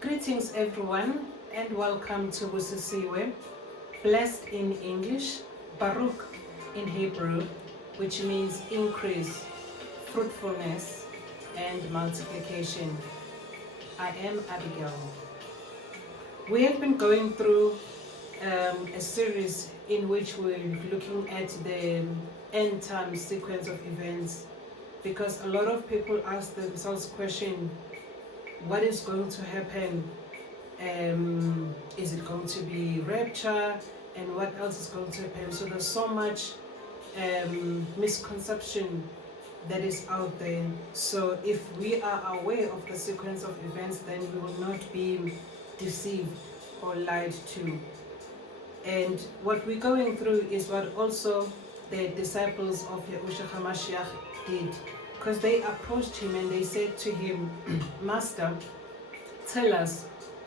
Greetings everyone and welcome to Busisiwe, blessed in English, Baruch in Hebrew, which means increase, fruitfulness and multiplication. I am Abigail. We have been going through a series in which we're looking at the end time sequence of events, because a lot of people ask themselves the question, what is going to happen? Is it going to be rapture? And what else is going to happen? So there's so much misconception that is out there. So if we are aware of the sequence of events, then we will not be deceived or lied to. And what we're going through is what also the disciples of Yahushua did, because they approached him and they said to him, Master, tell us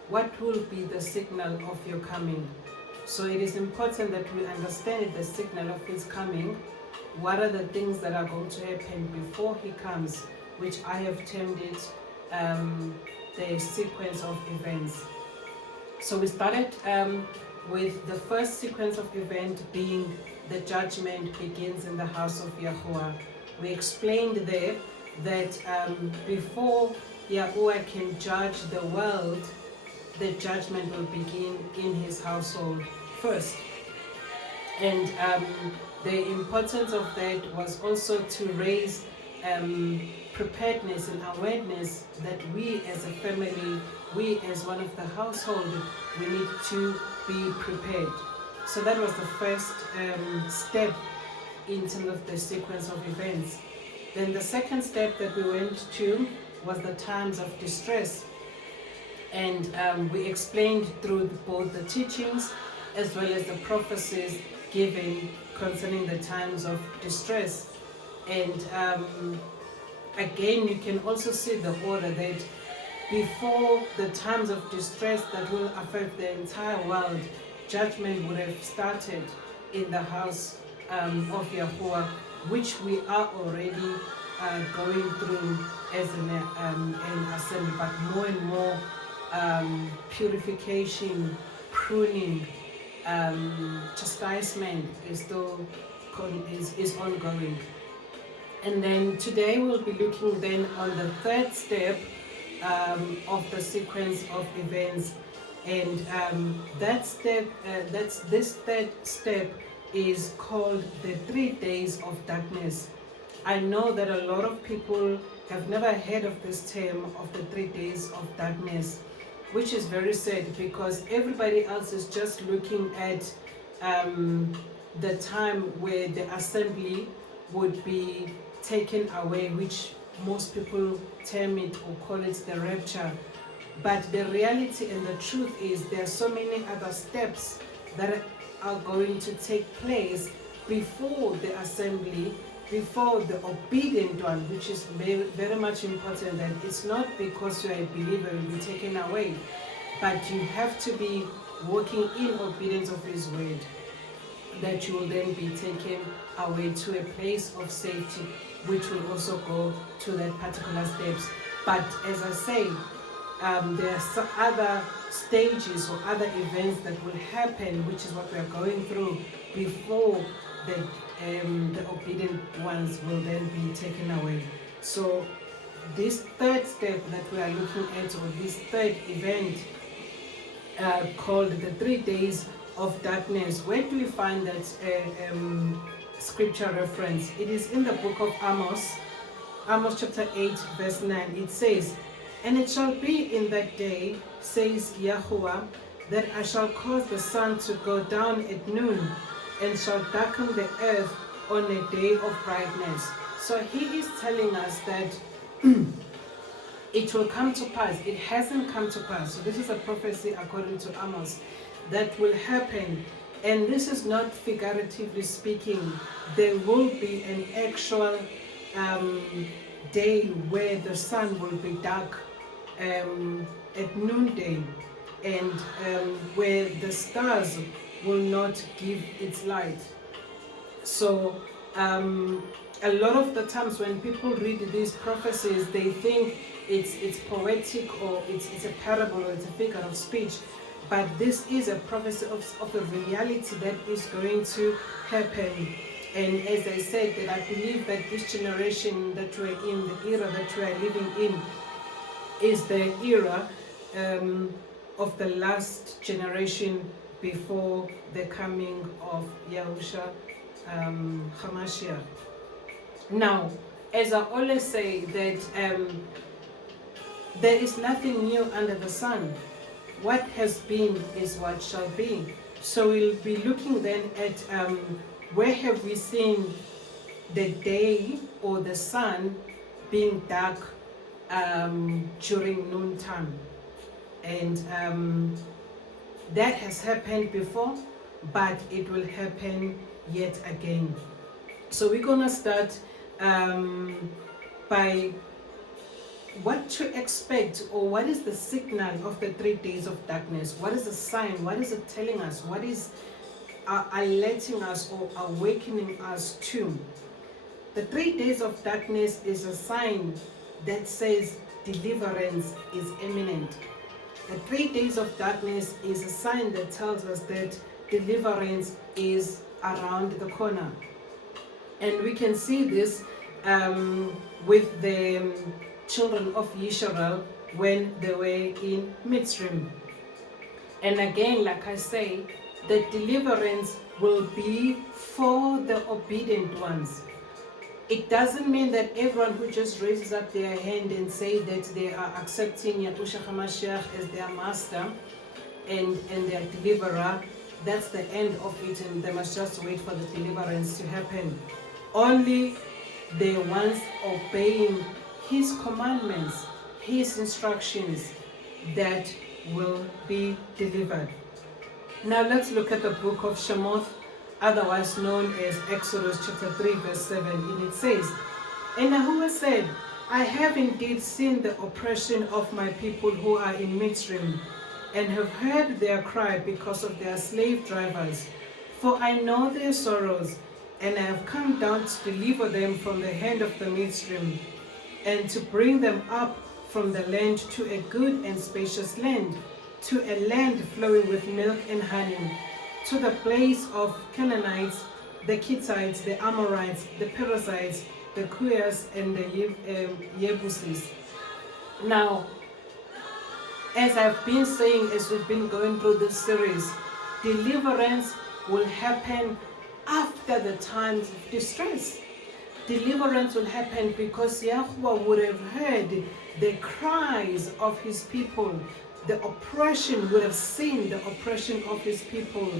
what will be the signal of your coming. So it is important that we understand the signal of his coming. What are the things that are going to happen before he comes, which I have termed it the sequence of events. So we started with the first sequence of event being the judgment begins in the house of Yahuah. We explained there that before Yahuah can judge the world, the judgment will begin in his household first. And the importance of that was also to raise preparedness and awareness that we as a family, we as one of the household, we need to be prepared. So that was the first step in terms of the sequence of events. Then the second step that we went to was the times of distress. And we explained through both the teachings as well as the prophecies given concerning the times of distress. And again, you can also see the order that before the times of distress that will affect the entire world, judgment would have started in the house of Yahuah, which we are already going through as an assembly, but more and more purification, pruning, chastisement is still is ongoing. And then today we'll be looking then on the third step of the sequence of events, and this third step is called the 3 days of darkness. I know that a lot of people have never heard of this term of the 3 days of darkness, which is very sad because everybody else is just looking at the time where the assembly would be taken away, which most people term it or call it the rapture. But the reality and the truth is there are so many other steps that are going to take place before the assembly, before the obedient one, which is very, very much important. That it's not because you are a believer you'll be taken away, but you have to be walking in obedience of his word, that you will then be taken away to a place of safety, which will also go to that particular steps. But as I say, there are some other stages or other events that will happen, which is what we are going through before the obedient ones will then be taken away. So this third step that we are looking at, or this third event called the 3 days of darkness, where do we find that scripture reference? It is in the book of Amos, Amos chapter 8 verse 9. It says, "And it shall be in that day, says Yahuah, that I shall cause the sun to go down at noon, and shall darken the earth on a day of brightness." So he is telling us that it will come to pass. It hasn't come to pass. So this is a prophecy according to Amos that will happen. And this is not figuratively speaking. There will be an actual day where the sun will be dark at noonday, and where the stars will not give its light. So a lot of the times when people read these prophecies, they think it's poetic, or it's a parable, or it's a figure of speech, but this is a prophecy of a reality that is going to happen. And as I said, that I believe that this generation that we're in, the era that we're living in, is the era of the last generation before the coming of Yahushua HaMashiach. Now, as I always say, that there is nothing new under the sun. What has been is what shall be. So we'll be looking then at where have we seen the day or the sun being dark during noontime. And that has happened before, but it will happen yet again. So we're gonna start by what to expect, or what is the signal of the 3 days of darkness. What is the sign? What is it telling us? What is alerting us or awakening us to? The 3 days of darkness is a sign that says deliverance is imminent. The 3 days of darkness is a sign that tells us that deliverance is around the corner. And we can see this with the children of Yashar'el when they were in Mitsriym. And again, like I say, the deliverance will be for the obedient ones. It doesn't mean that everyone who just raises up their hand and say that they are accepting Yahushua HaMashiach as their master and their deliverer, that's the end of it, and they must just wait for the deliverance to happen. Only the ones obeying His commandments, His instructions, that will be delivered. Now let's look at the book of Shemoth, otherwise known as Exodus chapter 3 verse 7, and it says, "And Yahuah said, I have indeed seen the oppression of my people who are in Mitsriym, and have heard their cry because of their slave drivers. For I know their sorrows, and I have come down to deliver them from the hand of the Mitsriym, and to bring them up from the land to a good and spacious land, to a land flowing with milk and honey, to the place of Canaanites, the Kittites, the Amorites, the Perizzites, the Kuyas, and the Yebusis." Now, as I've been saying, as we've been going through this series, deliverance will happen after the times of distress. Deliverance will happen because Yahuah would have heard the cries of His people, the oppression, would have seen the oppression of His people.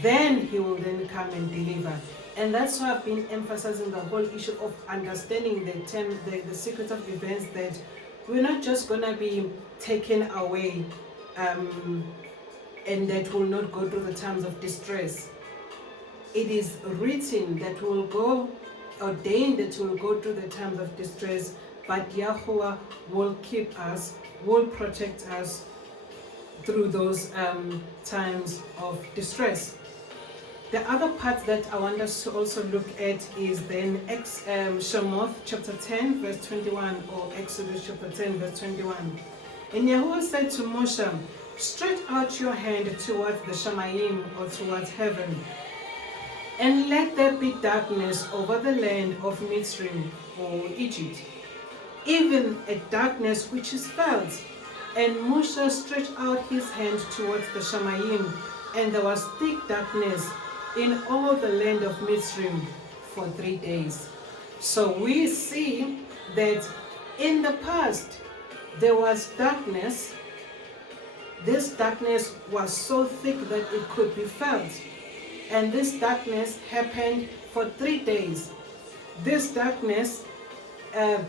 Then He will then come and deliver. And that's why I've been emphasizing the whole issue of understanding the sequence of events, that we're not just going to be taken away and that will not go through the times of distress. It is written that we'll go, ordained that we'll go through the times of distress, but Yahuah will keep us, will protect us through those times of distress. The other part that I want us to also look at is then Shemoth chapter 10 verse 21, or Exodus chapter 10 verse 21. And Yahuah said to Moshe, "Stretch out your hand towards the Shamayim, or towards heaven, and let there be darkness over the land of Mitsriym, or Egypt, even a darkness which is felt." And Moshe stretched out his hand towards the Shamayim, and there was thick darkness in all the land of Mitsriym for 3 days. So we see that in the past there was darkness. This darkness was so thick that it could be felt. And this darkness happened for 3 days. This darkness,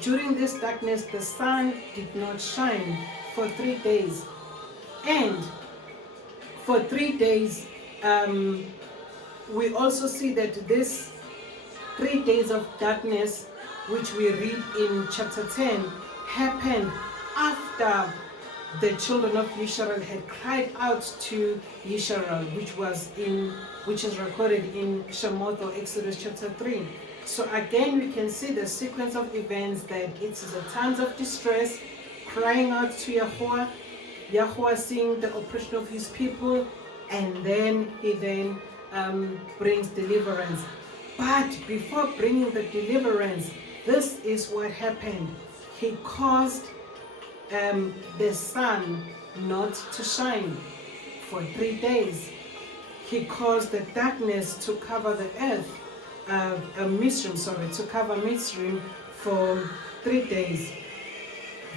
during this darkness, the sun did not shine for 3 days. And for 3 days, we also see that this 3 days of darkness, which we read in chapter 10, happened after the children of Yashar'el had cried out to Yashar'el, which is recorded in Shemoth, or Exodus chapter 3. So again, we can see the sequence of events, that it's the times of distress, crying out to Yahuah, Yahuah seeing the oppression of his people, and then he brings deliverance. But before bringing the deliverance, this is what happened. He caused the sun not to shine for 3 days. He caused the darkness to cover the earth, to cover Mitsriym for 3 days.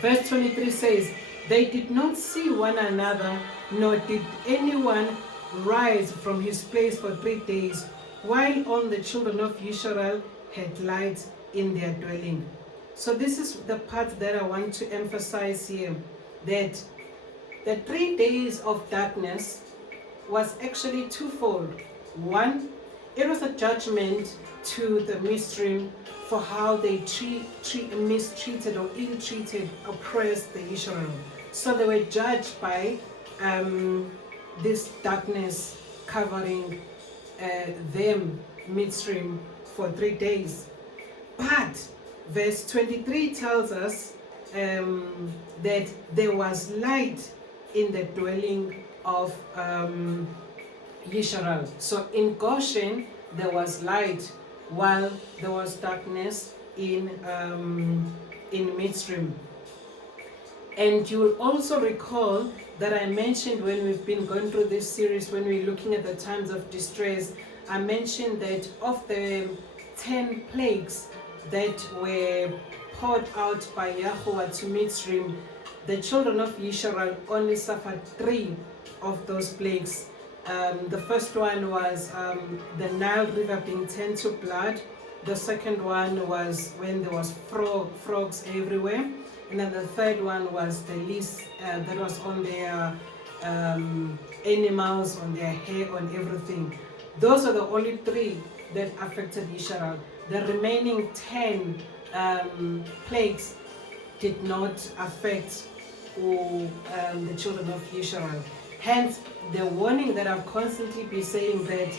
Verse 23 says, they did not see one another, nor did anyone rise from his place for 3 days, while all the children of Yashar'el had light in their dwelling. So this is the part that I want to emphasize here, that the 3 days of darkness was actually twofold. One, it was a judgment to the Mitsriym for how they mistreated or ill-treated, oppressed the Yashar'el. So they were judged by this darkness covering them, Mitsriym, for 3 days. But verse 23 tells us that there was light in the dwelling of Yashar'el. So in Goshen there was light, while there was darkness in Mitsriym. And you will also recall that I mentioned when we've been going through this series, when we're looking at the times of distress, I mentioned that of the 10 plagues that were poured out by Yahuah to Mitsriym, the children of Yashar'el only suffered 3 of those plagues. The first one was the Nile River being turned to blood. The second one was when there was frogs everywhere. And then the third one was the least that was on their animals, on their hair, on everything. Those are the only 3 that affected Yashar'el. The remaining 10 plagues did not affect the children of Yashar'el. Hence, the warning that I've constantly been saying that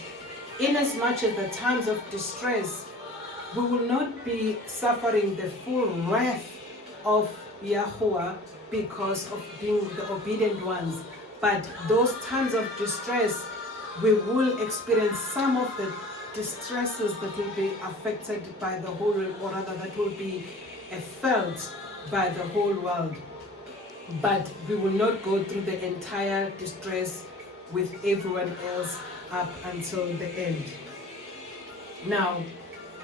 inasmuch as the times of distress, we will not be suffering the full wrath of Yahuah because of being the obedient ones. But those times of distress, we will experience some of the distresses that will be affected by the whole world, or rather that will be felt by the whole world. But we will not go through the entire distress with everyone else up until the end. Now,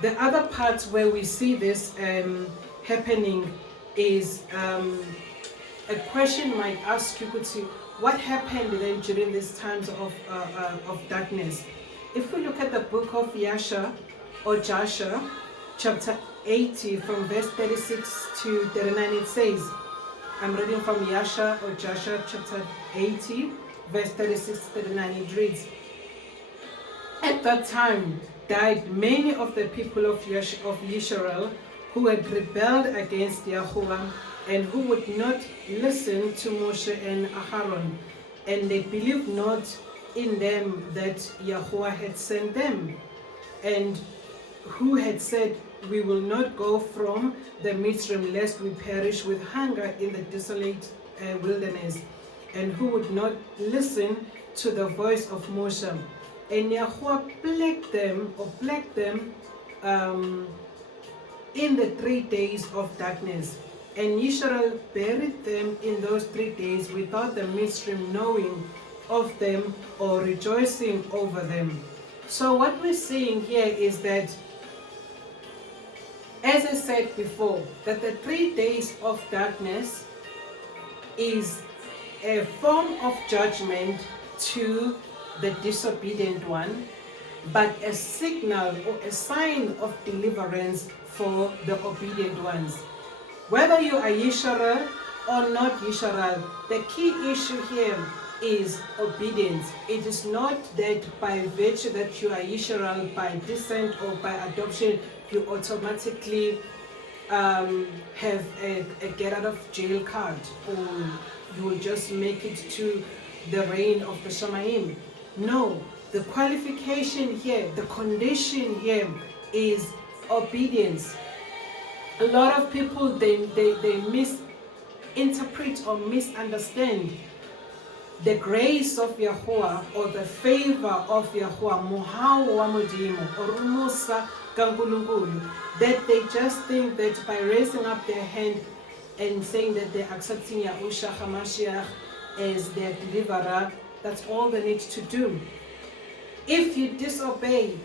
the other part where we see this happening is a question might ask you, what happened then during these times of darkness? If we look at the book of Yasher or JASHER, chapter 80, from verse 36 to 39, it says, I'm reading from Yasher or JASHER, chapter 80, verse 36 to 39. It reads, at that time died many of the people of Yashar'el who had rebelled against Yahuah and who would not listen to Mosheh and Aharon, and they believed not in them that Yahuah had sent them, and who had said, we will not go from the Mitsriym lest we perish with hunger in the desolate wilderness, and who would not listen to the voice of Mosheh. And Yahuah plagued them in the 3 days of darkness. And Yashar'el buried them in those 3 days without the Mitsriym knowing of them or rejoicing over them. So what we're seeing here is that, as I said before, that the 3 days of darkness is a form of judgment to the disobedient one, but a signal or a sign of deliverance for the obedient ones. Whether you are Yashar'el or not Yashar'el, the key issue here is obedience. It is not that by virtue that you are Yashar'el by descent or by adoption, you automatically have a get out of jail card, or you will just make it to the reign of the Shamayim. No, the qualification here, the condition here is obedience. A lot of people, they miss interpret or misunderstand the grace of Yahuah or the favor of Yahuah, mohau wa modimo, or umusa kankulunkulu, that they just think that by raising up their hand and saying that they're accepting Yahushua HaMashiach as their deliverer, that's all they need to do. If you disobey,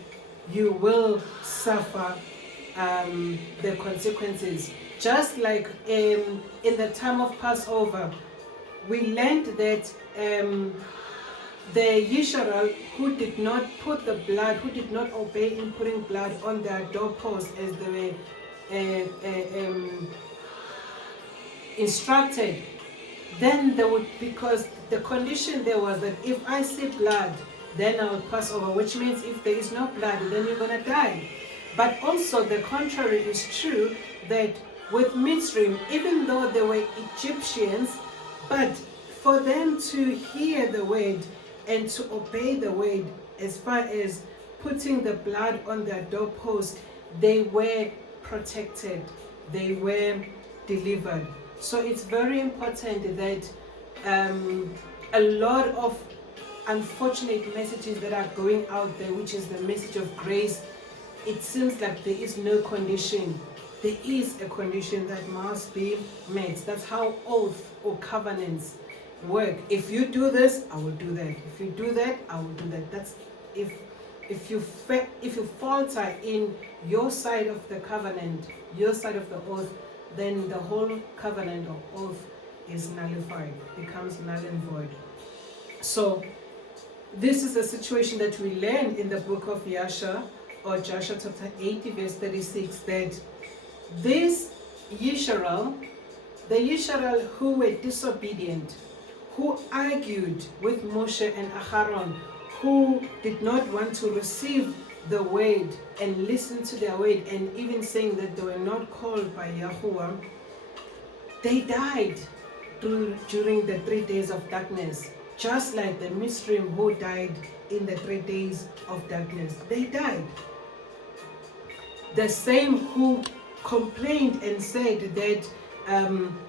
you will suffer the consequences. Just like in the time of Passover, we learned that the Yashar'el who did not put the blood, who did not obey in putting blood on their doorpost as they were instructed, then they would, because the condition there was that if I see blood, then I will pass over, which means if there is no blood, then you're going to die. But also the contrary is true, that with Mitsriym, even though they were Egyptians, but for them to hear the word and to obey the word, as far as putting the blood on their doorpost, they were protected, they were delivered. So it's very important that a lot of unfortunate messages that are going out there, which is the message of grace, it seems like there is no condition. There is a condition that must be met. That's how oath or covenants work. If you do this, I will do that. If you do that, I will do that. That's if you falter in your side of the covenant, your side of the oath, then the whole covenant or oath is nullified, becomes null and void. So this is a situation that we learn in the book of Yasher, or Joshua chapter 80 verse 36, that this Yashar'el, the Yashar'el who were disobedient, who argued with Mosheh and Aharon, who did not want to receive the word and listen to their word, and even saying that they were not called by Yahuah, they died during the 3 days of darkness. Just like the Mitsriym who died in the 3 days of darkness. They died. The same who complained and said that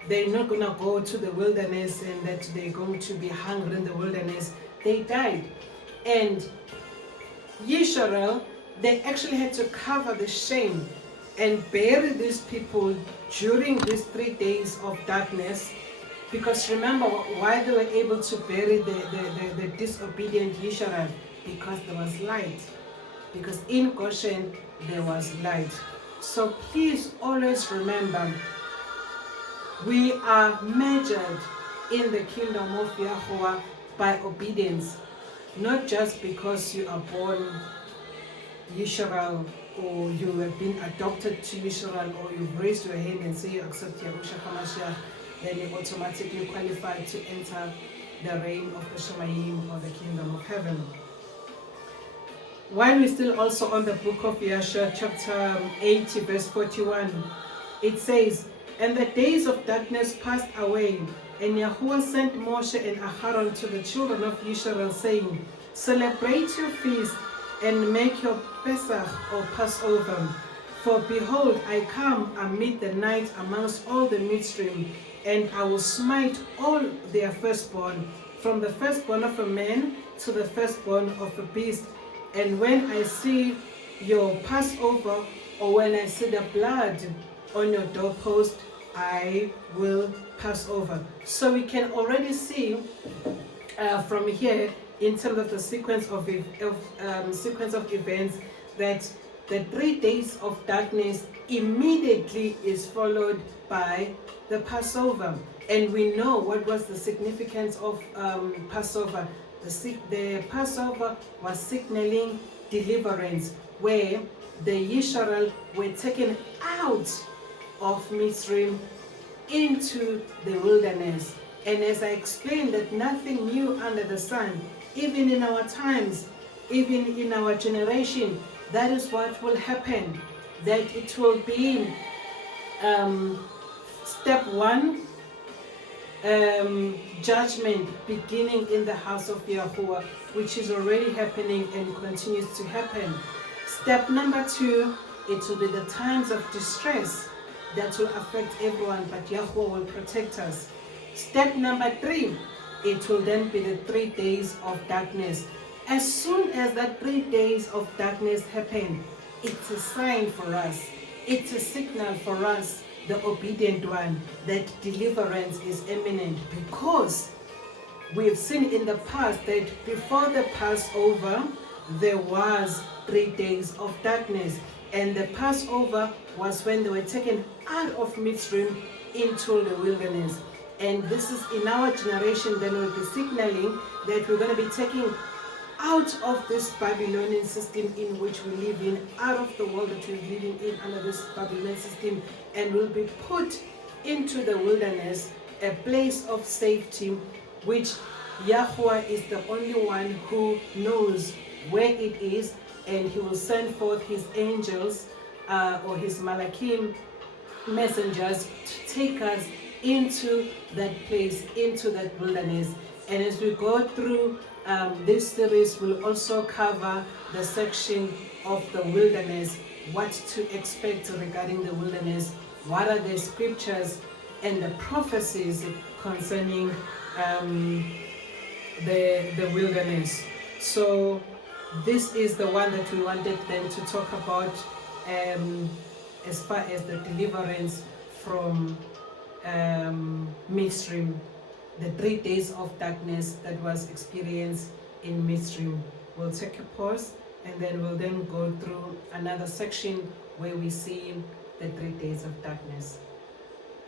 they're not going to go to the wilderness and that they're going to be hungry in the wilderness, they died. And Yashar'el, they actually had to cover the shame and bury these people during these 3 days of darkness. Because remember why they were able to bury the disobedient Yashar'el? Because there was light. Because in Goshen there was light. So please always remember, we are measured in the kingdom of Yahuah by obedience. Not just because you are born Yashar'el, or you have been adopted to Yashar'el, or you've raised your hand and say you accept Yahushua HaMashiach, then you automatically qualify to enter the reign of the Shemayim, or the kingdom of heaven. While we're still also on the book of Yasher, chapter 80, verse 41, it says, "And the days of darkness passed away, and Yahuah sent Mosheh and Aharon to the children of Yashar'el, saying, Celebrate your feast and make your Pecach or Passover. For behold, I come amid the night amongst all the Mitsriym, and I will smite all their firstborn, from the firstborn of a man to the firstborn of a beast. And when I see your Passover, or when I see the blood on your doorpost, I will pass over." So we can already see from here, in terms of the sequence of events, that the 3 days of darkness immediately is followed by the Passover. And we know what was the significance of Passover. The Passover was signaling deliverance, where the Yashar'el were taken out of Mitsriym into the wilderness. And as I explained, that nothing new under the sun, even in our times, even in our generation, that is what will happen. That it will be step one, judgment beginning in the house of Yahuah, which is already happening and continues to happen. Step number two, it will be the times of distress, that will affect everyone, but Yahuah will protect us. Step number 3, it will then be the 3 days of darkness. As soon as that 3 days of darkness happen, it's a sign for us. It's a signal for us, the obedient one, that deliverance is imminent, because we've seen in the past that before the Passover, there was 3 days of darkness. And the Passover was when they were taken out of Mitsriym into the wilderness. And this is in our generation, then we'll be signaling that we're going to be taking out of this Babylonian system in which we live in, out of the world that we're living in under this Babylonian system, and will be put into the wilderness, a place of safety, which Yahuah is the only one who knows where it is, and he will send forth his angels or his Malachim messengers to take us into that place, into that wilderness. And as we go through this series, will also cover the section of the wilderness, what to expect regarding the wilderness, what are the scriptures and the prophecies concerning the wilderness. So this is the one that we wanted then to talk about as far as the deliverance from Mitsriym, the 3 days of darkness that was experienced in Mitsriym. We'll take a pause, and then we'll then go through another section where we see the 3 days of darkness.